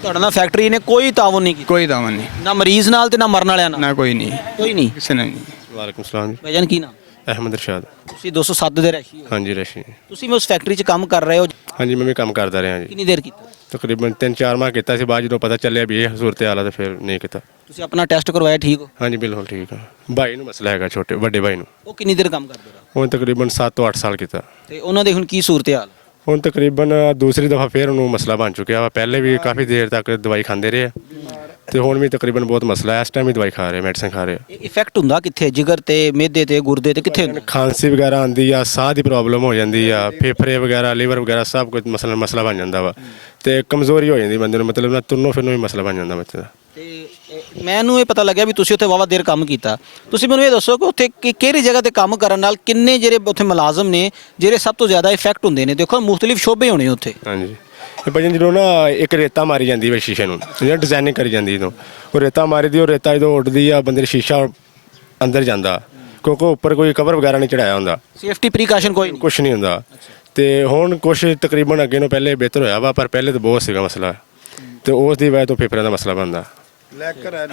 ਤੁਹਾਡਾ ਨਾਲ ਫੈਕਟਰੀ ਨੇ ਕੋਈ ਤਾਵਨ ਨਹੀਂ ਕੀਤਾ? ਕੋਈ ਦਾਮਨ ਨਹੀਂ, ਨਾ ਮਰੀਜ਼ ਨਾਲ ਤੇ ਨਾ ਮਰਨ ਵਾਲਿਆਂ ਨਾਲ? ਨਾ ਕੋਈ ਨਹੀਂ, ਕੋਈ ਨਹੀਂ। ਕਿਸੇ ਨੇ ਨਹੀਂ। ਵਾਲੇਕੁਮ ਸਲਾਮ ਜੀ। ਭਾਈਜਾਨ ਕੀ ਨਾਮ? ਅਹਿਮਦ ਰਸ਼ਾਦ। ਤੁਸੀਂ 207 ਦੇ ਰਹਿਸ਼ੀ ਹੋ? ਹਾਂਜੀ ਰਸ਼ੀ। ਤੁਸੀਂ ਵੀ ਉਸ ਫੈਕਟਰੀ 'ਚ ਕੰਮ ਕਰ ਰਹੇ ਹੋ? ਹਾਂਜੀ ਮੈਂ ਵੀ ਕੰਮ ਕਰਦਾ ਰਿਹਾ ਜੀ। ਕਿੰਨੀ ਦੇਰ ਕੀਤਾ? ਤਕਰੀਬਨ 3-4 ਮਾਹ ਕੀਤਾ ਸੀ। ਬਾਅਦ ਜਦੋਂ ਪਤਾ ਚੱਲਿਆ ਵੀ ਇਹ ਸੂਰਤ ਹਾਲ ਆ ਤਾਂ ਫਿਰ ਨਹੀਂ ਕੀਤਾ। ਤੁਸੀਂ ਆਪਣਾ ਟੈਸਟ ਕਰਵਾਇਆ, ਠੀਕ ਹੋ? ਹਾਂਜੀ ਬਿਲਕੁਲ ਠੀਕ ਆ। ਭਾਈ ਨੂੰ ਮਸਲਾ ਹੈਗਾ, ਵੱਡੇ ਭਾਈ ਨੂੰ। ਉਹ ਕਿੰਨੀ ਦੇਰ ਕੰਮ ਕਰਦੇ ਰਹੇ? ਹੁਣ ਤਕਰੀਬਨ 7 ਤੋਂ 8 ਸਾਲ ਕੀਤਾ। ਤੇ ਉਹਨਾਂ ਦੇ ਹੁਣ ਕੀ ਸੂਰਤ ਹਾਲ? ਹੁਣ ਤਕਰੀਬਨ ਦੂਸਰੀ ਦਫਾ ਫਿਰ ਉਹਨੂੰ ਮਸਲਾ ਬਣ ਚੁੱਕਿਆ ਵਾ। ਪਹਿਲੇ ਵੀ ਕਾਫੀ ਦੇਰ ਤੱਕ ਦਵਾਈ ਖਾਂਦੇ ਰਹੇ ਆ ਤੇ ਹੁਣ ਵੀ ਤਕਰੀਬਨ ਬਹੁਤ ਮਸਲਾ ਹੈ। ਇਸ ਟਾਈਮ ਵੀ ਦਵਾਈ ਖਾ ਰਹੇ, ਮੈਡੀਸਨ ਖਾ ਰਹੇ। ਇਹ ਇਫੈਕਟ ਹੁੰਦਾ ਕਿੱਥੇ? ਜਿਗਰ ਤੇ, ਮਿਹਦੇ ਤੇ, ਗੁਰਦੇ ਤੇ, ਕਿੱਥੇ ਹੁੰਦਾ? ਖਾਂਸੀ ਵਗੈਰਾ ਆਉਂਦੀ ਆ, ਸਾਹ ਦੀ ਪ੍ਰੋਬਲਮ ਹੋ ਜਾਂਦੀ ਆ, ਫੇਫੜੇ ਵਗੈਰਾ, ਲੀਵਰ ਵਗੈਰਾ ਸਭ ਕੁਝ ਮਸਲਾ ਬਣ ਜਾਂਦਾ ਵਾ ਤੇ ਕਮਜ਼ੋਰੀ ਹੋ ਜਾਂਦੀ ਬੰਦੇ ਨੂੰ, ਮਤਲਬ ਨਾ ਤੁਰਨੋਂ ਫਿਰਨੋਂ ਵੀ ਮਸਲਾ ਬਣ ਜਾਂਦਾ ਬੱਚੇ ਦਾ। ਤੇ ਮੈਨੂੰ ਇਹ ਪਤਾ ਲੱਗਿਆ ਵੀ ਤੁਸੀਂ ਉੱਥੇ ਵਾਵਾ ਦੇਰ ਕੰਮ ਕੀਤਾ। ਤੁਸੀਂ ਮੈਨੂੰ ਇਹ ਦੱਸੋ ਕਿ ਉੱਥੇ ਕਿਹੜੀ ਜਗ੍ਹਾ ਤੇ ਕੰਮ ਕਰਨ ਨਾਲ ਕਿੰਨੇ ਜਿਹੜੇ ਉੱਥੇ ਮੁਲਾਜ਼ਮ ਨੇ ਜਿਹੜੇ ਸਭ ਤੋਂ ਜ਼ਿਆਦਾ ਇਫੈਕਟ ਹੁੰਦੇ ਨੇ? ਦੇਖੋ ਮੁਖਤਲਿਫ ਸ਼ੋਬੇ ਹੋਣੇ ਉੱਥੇ। ਹਾਂਜੀ ਇਹ ਭਾਜੀ ਜਦੋਂ ਨਾ ਇੱਕ ਰੇਤਾ ਮਾਰੀ ਜਾਂਦੀ ਹੈ ਸ਼ੀਸ਼ੇ ਨੂੰ, ਜਿਹੜਾ ਡਿਜ਼ਾਈਨਿੰਗ ਕਰੀ ਜਾਂਦੀ ਜਦੋਂ ਉਹ ਰੇਤਾ ਮਾਰੀ ਦੀ, ਉਹ ਰੇਤਾ ਜਦੋਂ ਉੱਡਦੀ ਆ ਬੰਦੇ ਦਾ ਸ਼ੀਸ਼ਾ ਅੰਦਰ ਜਾਂਦਾ ਕਿਉਂਕਿ ਉੱਪਰ ਕੋਈ ਕਵਰ ਵਗੈਰਾ ਨਹੀਂ ਚੜਾਇਆ ਹੁੰਦਾ। ਸੇਫਟੀ ਪ੍ਰੀਕਾਸ਼ਨ ਕੋਈ ਨਹੀਂ? ਕੁਛ ਨਹੀਂ ਹੁੰਦਾ। ਤੇ ਹੁਣ ਕੁਛ ਤਕਰੀਬਨ ਅੱਗੇ ਨੂੰ ਪਹਿਲੇ ਬਿਹਤਰ ਹੋਇਆ ਵਾ, ਪਰ ਪਹਿਲੇ ਤਾਂ ਬਹੁਤ ਸੀਗਾ ਮਸਲਾ ਤੇ ਉਸ ਦੀ ਵਜ੍ਹਾ ਤੋਂ ਫੇਫੜਿਆਂ ਦਾ ਮਸਲਾ ਬਣਦਾ।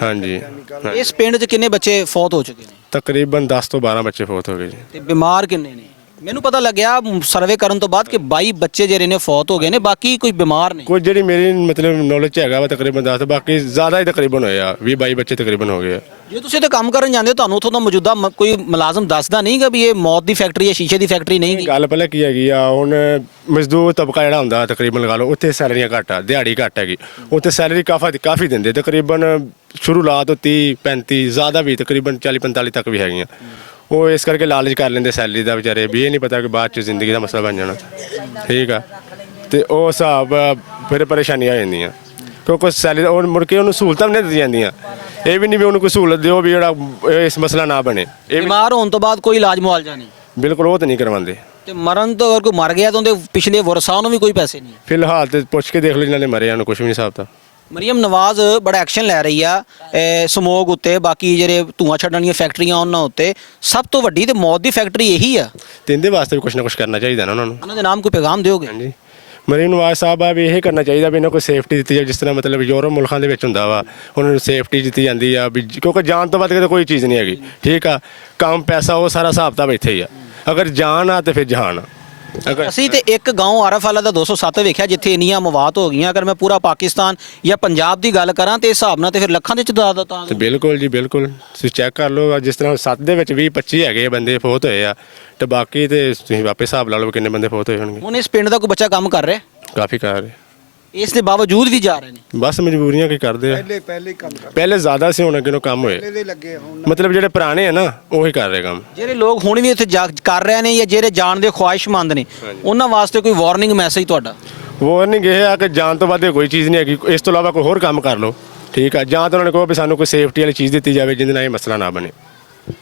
ਹਾਂਜੀ ਇਸ ਪਿੰਡ 'ਚ ਕਿੰਨੇ ਬੱਚੇ ਫੌਤ ਹੋ ਚੁੱਕੇ ਨੇ? ਤਕਰੀਬਨ 10 ਤੋਂ 12 ਬੱਚੇ ਫੌਤ ਹੋ ਗਏ ਜੀ। ਤੇ ਬਿਮਾਰ ਕਿੰਨੇ ਨੇ? ਮੈਨੂੰ ਪਤਾ ਲੱਗਿਆ ਸਰਵੇ ਕਰਨ ਤੋਂ ਬਾਅਦ ਕਿ 22 ਬੱਚੇ ਜਿਹੜੇ ਨੇ ਫੌਤ ਹੋ ਗਏ ਨੇ, ਬਾਕੀ ਕੋਈ ਬਿਮਾਰ ਨੇ। ਕੋਈ ਜਿਹੜੀ ਮੇਰੀ ਮਤਲਬ ਨੌਲੇਜ 'ਚ ਹੈਗਾ ਵਾ ਤਕਰੀਬਨ 10, ਬਾਕੀ ਜ਼ਿਆਦਾ ਹੀ ਤਕਰੀਬਨ ਹੋਏ ਆ 20-22 ਬੱਚੇ ਤਕਰੀਬਨ ਹੋ ਗਏ ਆ। ਜੇ ਤੁਸੀਂ ਤੇ ਕੰਮ ਕਰਨ ਜਾਂਦੇ ਹੋ ਤੁਹਾਨੂੰ ਉੱਥੋਂ ਦਾ ਮੌਜੂਦਾ ਕੋਈ ਮੁਲਾਜ਼ਮ ਦੱਸਦਾ ਨਹੀਂਗਾ ਵੀ ਇਹ ਮੌਤ ਦੀ ਫੈਕਟਰੀ ਹੈ, ਸ਼ੀਸ਼ੇ ਦੀ ਫੈਕਟਰੀ ਨਹੀਂ ਗੀ? ਗੱਲ ਪਹਿਲਾਂ ਕੀ ਹੈਗੀ ਆ, ਹੁਣ ਮਜ਼ਦੂਰ ਤਬਕਾ ਜਿਹੜਾ ਹੁੰਦਾ ਤਕਰੀਬਨ ਲਗਾ ਲਓ ਉੱਥੇ ਸੈਲਰੀਆਂ ਘੱਟ ਆ, ਦਿਹਾੜੀ ਘੱਟ ਹੈਗੀ। ਉੱਥੇ ਸੈਲਰੀ ਕਾਫੀ ਦਿੰਦੇ, ਤਕਰੀਬਨ ਸ਼ੁਰੂਆਤ 30-35 ਜ਼ਿਆਦਾ ਵੀ ਤਕਰੀਬਨ 40-45 ਤੱਕ ਵੀ ਹੈਗੀਆਂ। ਉਹ ਇਸ ਕਰਕੇ ਲਾਲਚ ਕਰ ਲੈਂਦੇ ਸੈਲਰੀ ਦਾ ਵਿਚਾਰੇ, ਵੀ ਇਹ ਨਹੀਂ ਪਤਾ ਕਿ ਬਾਅਦ 'ਚ ਜ਼ਿੰਦਗੀ ਦਾ ਮਸਲਾ ਬਣ ਜਾਣਾ। ਠੀਕ ਆ, ਤੇ ਉਹ ਹਿਸਾਬ ਫਿਰ ਪਰੇਸ਼ਾਨੀਆਂ ਆ ਜਾਂਦੀਆਂ ਕਿਉਂਕਿ ਸੈਲਰੀ ਉਹ ਮੁੜ ਕੇ ਉਹਨੂੰ ਸਹੂਲਤਾਂ ਵੀ ਨਹੀਂ ਦਿੱਤੀਆਂ ਜਾਂਦੀਆਂ। ਇਹ ਵੀ ਨਹੀਂ ਵੀ ਉਹਨੂੰ ਕੋਈ ਸਹੂਲਤ ਦਿਓ ਵੀ ਜਿਹੜਾ ਇਸ ਮਸਲਾ ਨਾ ਬਣੇ। ਇਹ ਵੀ ਬਿਮਾਰ ਹੋਣ ਤੋਂ ਬਾਅਦ ਕੋਈ ਇਲਾਜ ਮੁਆਵਜ਼ਾ ਨਹੀਂ, ਬਿਲਕੁਲ ਉਹ ਤਾਂ ਨਹੀਂ ਕਰਵਾਉਂਦੇ। ਤੇ ਮਰਨ ਤੋਂ ਅਗਰ ਕੋਈ ਮਰ ਗਿਆ ਤਾਂ ਉਹਦੇ ਪਿਛਲੇ ਵਰਸਾਂ ਨੂੰ ਵੀ ਕੋਈ ਪੈਸੇ ਨਹੀਂ। ਫਿਲਹਾਲ ਤੇ ਪੁੱਛ ਕੇ ਦੇਖ ਲਓ ਜਿਨ੍ਹਾਂ ਨੇ ਮਰੇ ਉਹਨੂੰ ਕੁਝ ਵੀ ਨਹੀਂ ਹਿਸਾਬ ਤਾਂ। ਮਰੀਮ ਨਵਾਜ਼ ਬੜਾ ਐਕਸ਼ਨ ਲੈ ਰਹੀ ਆ ਸਮੋਗ ਉੱਤੇ, ਬਾਕੀ ਜਿਹੜੇ ਧੂਆਂ ਛੱਡਣ ਵਾਲੀਆਂ ਫੈਕਟਰੀਆਂ ਉਹਨਾਂ ਉੱਤੇ। ਸਭ ਤੋਂ ਵੱਡੀ ਤੇ ਮੌਤ ਦੀ ਫੈਕਟਰੀ ਇਹੀ ਆ, ਤੇ ਇਹਦੇ ਵਾਸਤੇ ਵੀ ਕੁਝ ਨਾ ਕੁਝ ਕਰਨਾ ਚਾਹੀਦਾ ਨਾ ਉਹਨਾਂ ਨੂੰ। ਉਹਨਾਂ ਦੇ ਨਾਮ ਕੋਈ ਪੈਗਾਮ ਦਿਓਗੇ? ਹਾਂਜੀ, ਮਰੀਮ ਨਵਾਜ਼ ਸਾਹਿਬ ਆ ਵੀ ਇਹ ਕਰਨਾ ਚਾਹੀਦਾ ਵੀ ਇਹਨਾਂ ਕੋਈ ਸੇਫਟੀ ਦਿੱਤੀ ਜਾਵੇ, ਜਿਸ ਤਰ੍ਹਾਂ ਮਤਲਬ ਯੂਰਪ ਮੁਲਕਾਂ ਦੇ ਵਿੱਚ ਹੁੰਦਾ ਵਾ, ਉਹਨਾਂ ਨੂੰ ਸੇਫਟੀ ਦਿੱਤੀ ਜਾਂਦੀ ਆ ਵੀ ਕਿਉਂਕਿ ਜਾਨ ਤੋਂ ਵੱਧ ਕੇ ਤਾਂ ਕੋਈ ਚੀਜ਼ ਨਹੀਂ ਹੈਗੀ। ਠੀਕ ਆ, ਕੰਮ ਪੈਸਾ ਉਹ ਸਾਰਾ ਹਿਸਾਬ ਤਾਂ ਇੱਥੇ ਹੀ ਆ। ਅਗਰ ਜਾਨ ਆ ਤੇ ਫਿਰ ਜਹਾਨ ਆ। ਅਗਰ ਅਸੀਂ ਤੇ ਇੱਕ ਗਾਉਂ ਆਰਫਵਾਲਾ ਦਾ 207 ਵੇਖਿਆ ਜਿੱਥੇ ਇੰਨੀਆਂ ਮੌਤਾਂ ਹੋ ਗਈਆਂ। ਅਗਰ ਮੈਂ ਪੂਰਾ ਪਾਕਿਸਤਾਨ ਜਾਂ ਪੰਜਾਬ ਦੀ ਗੱਲ ਕਰਾਂ ਤੇ ਹਿਸਾਬ ਨਾਲ ਤੇ ਫਿਰ ਲੱਖਾਂ ਦੇ ਚ ਦਾਦਾ ਤਾਂ ਤੇ ਬਿਲਕੁਲ ਜੀ ਬਿਲਕੁਲ, ਤੁਸੀਂ ਚੈੱਕ ਕਰ ਲਓ ਜਿਸ ਤਰ੍ਹਾਂ 7 ਦੇ ਵਿੱਚ 20-25 ਹੈਗੇ ਬੰਦੇ ਫੌਤ ਹੋਏ ਆ, ਤੇ ਬਾਕੀ ਤੇ ਤੁਸੀਂ ਆਪੇ ਹਿਸਾਬ ਲਾ ਲਓ ਕਿੰਨੇ ਬੰਦੇ ਫੌਤ ਹੋਏ ਹੋਣਗੇ। ਹੁਣ ਇਸ ਪਿੰਡ ਦਾ ਕੋਈ ਬੱਚਾ ਕੰਮ ਕਰ ਰਿਹਾ, ਕਾਫੀ ਕਰ ਰਹੇ, ਇਸ ਦੇ ਬਾਵਜੂਦ ਵੀ ਜਾ ਰਹੇ ਨੇ। ਬਸ ਮਜਬੂਰੀਆਂ ਕੀ ਕਰਦੇ ਆ। ਪਹਿਲੇ ਕੰਮ ਪਹਿਲੇ ਜ਼ਿਆਦਾ ਸੀ, ਹੁਣ ਅੱਗੇ ਨੂੰ ਕੰਮ ਹੋਏ। ਦੇ ਲੱਗੇ ਹੁਣ ਮਤਲਬ ਜਿਹੜੇ ਪੁਰਾਣੇ ਆ ਨਾ ਉਹੀ ਕਰ ਰਹੇ ਕੰਮ। ਜਿਹੜੇ ਲੋਕ ਹੁਣ ਵੀ ਇੱਥੇ ਕਰ ਰਹੇ ਨੇ ਜਾਂ ਜਿਹੜੇ ਜਾਣ ਦੇ ਖੁਆਇਸ਼ਮੰਦ ਨੇ, ਉਹਨਾਂ ਵਾਸਤੇ ਕੋਈ ਵਾਰਨਿੰਗ ਮੈਸੇਜ ਤੁਹਾਡਾ? ਵਾਰਨਿੰਗ ਇਹ ਆ ਕਿ ਜਾਨ ਤੋਂ ਵੱਧ ਕੋਈ ਚੀਜ਼ ਨਹੀਂ ਹੈਗੀ, ਇਸ ਤੋਂ ਇਲਾਵਾ ਕੋਈ ਹੋਰ ਕੰਮ ਕਰ ਲਓ। ਠੀਕ ਆ, ਜਾਂ ਤਾਂ ਉਹਨਾਂ ਨੇ ਕਹੋ ਵੀ ਸਾਨੂੰ ਕੋਈ ਸੇਫਟੀ ਵਾਲੀ ਚੀਜ਼ ਦਿੱਤੀ ਜਾਵੇ ਜਿਹਦੇ ਨਾਲ ਇਹ ਮਸਲਾ ਨਾ ਬਣੇ।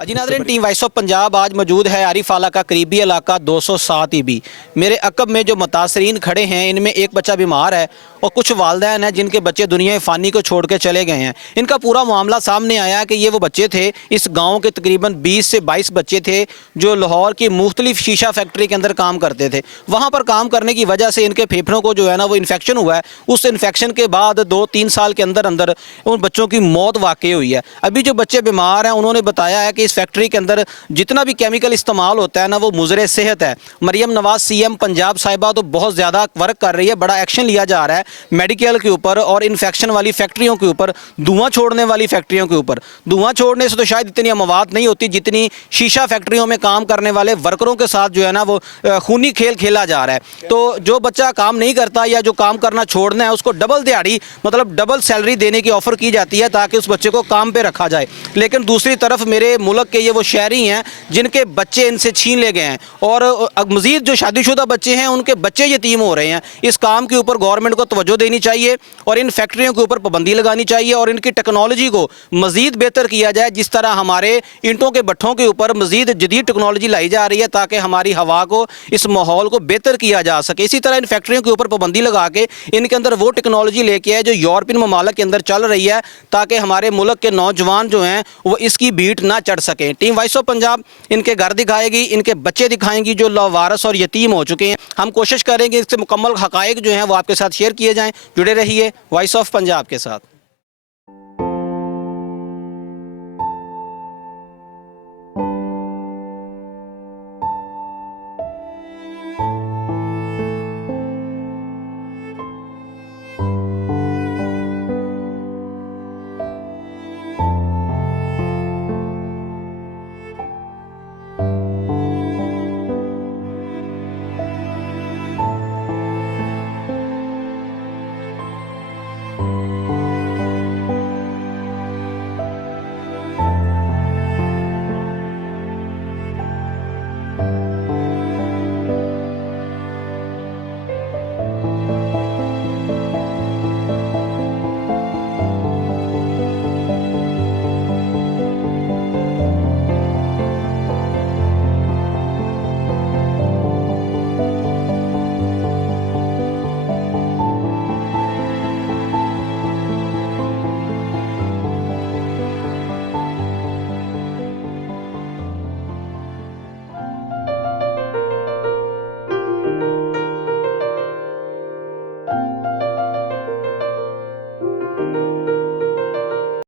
जी नाज़रीन, टीम वॉइस ऑफ पंजाब आज मौजूद है आरिफाला का करीबी इलाका 207 ईबी। मेरे अकब में जो मुतासरीन खड़े हैं इनमें एक बच्चा बीमार है और कुछ वालदैन हैं जिनके बच्चे दुनिया फ़ानी को छोड़ के चले गए हैं। इनका पूरा मामला सामने आया कि ये वो बच्चे थे, इस गाँव के तकरीबन 20 से 22 बच्चे थे जो लाहौर की मुख्तलिफ शीशा फैक्ट्री के अंदर काम करते थे। वहाँ पर काम करने की वजह से इनके फेफड़ों को जो है ना वो इन्फेक्शन हुआ है। उस इन्फेक्शन के बाद 2-3 साल के अंदर अंदर उन बच्चों की मौत वाकई हुई है। अभी जो बच्चे बीमार हैं उन्होंने बताया है कि इस फैक्ट्री के अंदर जितना भी केमिकल इस्तेमाल होता है ना वो मुज़रे सेहत है। मरियम नवाज सीएम पंजाब साहिबा तो बहुत ज़्यादा वर्क कर रही है, बड़ा एक्शन लिया जा रहा है मेडिकल के ऊपर और इन्फेक्शन वाली फैक्ट्रियों के ऊपर, धुआं छोड़ने वाली फैक्ट्रियों के ऊपर। धुआं छोड़ने से तो शायद इतनी मवाद नहीं होती जितनी शीशा फैक्ट्रियों में काम करने वाले वर्करों के साथ जो है ना वो खूनी खेल खेला जा रहा है। तो जो बच्चा काम नहीं करता या जो काम करना छोड़ना है उसको डबल दिहाड़ी मतलब डबल सैलरी देने की ऑफ़र की जाती है ताकि उस बच्चे को काम पे रखा जाए। लेकिन दूसरी तरफ मेरे मुल्क के ये वो शहरी हैं जिनके बच्चे इनसे छीन ले गए हैं और मज़ीद जो शादीशुदा बच्चे हैं उनके बच्चे यतीम हो रहे हैं। इस काम के ऊपर गवर्नमेंट को तवज्जो देनी चाहिए और इन फैक्ट्रियों के ऊपर पाबंदी लगानी चाहिए और इनकी टेक्नोलॉजी को मज़ीद बेहतर किया जाए। जिस तरह हमारे ईंटों के भट्ठों के ऊपर मज़ीद जदीद टेक्नोलॉजी लाई जा रही है ताकि हमारी हवा को, इस माहौल को बेहतर किया जा सके। इसी तरह इन फैक्ट्रियों के ऊपर पाबंदी लगा के इनके अंदर वो टेक्नोलॉजी लेके आए जो यूरोपियन ममालिक के अंदर चल रही है ताकि हमारे मुल्क के नौजवान जो हैं वो इसकी बीट ना चढ़ सकें। टीम वॉइस ऑफ पंजाब इनके घर दिखाएगी, इनके बच्चे दिखाएंगी जो लावारस और यतीम हो चुके हैं। हम कोशिश करेंगे इससे मुकम्मल हक़ाइक़ जो हैं वो आपके साथ शेयर किए जाएं। जुड़े रहिए वॉइस ऑफ पंजाब के साथ।